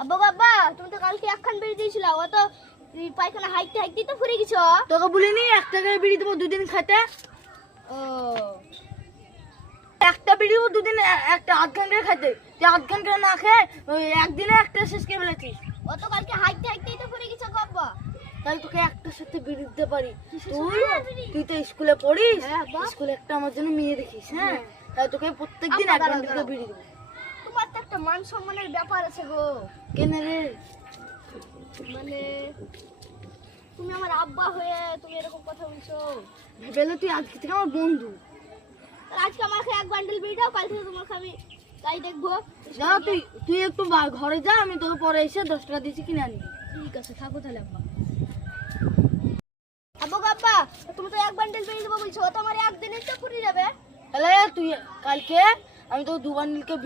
আব্বা বাবা তুমি তো কালকে একখান বিড়ি দিয়েছিল, ও তো পায়খানা হাইটে হাইটে তো ফুরে গেছো। তোকে বলিনি 1 টাকায় বিড়ি দেবো 2 দিন খেতে? ও একটা বিড়ি দেবো 2 দিন, একটা আধ ঘন্টা খেতে। তুই আধ ঘন্টা না খেয়ে ওই একদিনে একটা শেষ করে ফেলেছিস। ও তো কালকে হাইটে হাইটেই তো ফুরে গেছো গো আব্বা। তাহলে তোকে একটার সাথে বিড়ি দিতে পারি। কিসের তুই সাথে বিড়ি? তুই তো স্কুলে পড়িস, হ্যাঁ, আব্বা। স্কুলে একটা আমার জন্য মেয়ে দেখিস। হ্যাঁ, তাহলে তোকে প্রত্যেকদিন আব্বা, 1 দাঁড়াও, ঘন্টা করে দাঁড়াও। বিড়ি দেবো। তোমার তো একটা মান সম্মানের ব্যাপার আছে গো। কেন রে? মানে তুমি আমার আব্বা হয়ে তুমি এরকম কথা বলছো। ভেবেলে তুই আজকে থেকে আমার বন্ধু। আর আজকে আমাকে এক বান্ডেল বিড়ি দাও, কাল থেকে তোমাকে আমি তাই দেখবো। যা তুই তুই একটু ঘরে যা, আমি তোকে পরে এসে 10 টাকা দিয়েছি কিনে আনি। ঠিক আছে, থাকো তাহলে আব্বা। আব্বা গো আব্বা, তুমি তো এক বান্ডেল বিড়ি দেবো বলছো, ও তো আমার একদিনের তো ফুরিয়ে যাবে। তাহলে তুই কালকে আমি তোকে 2 বান্ডিলকে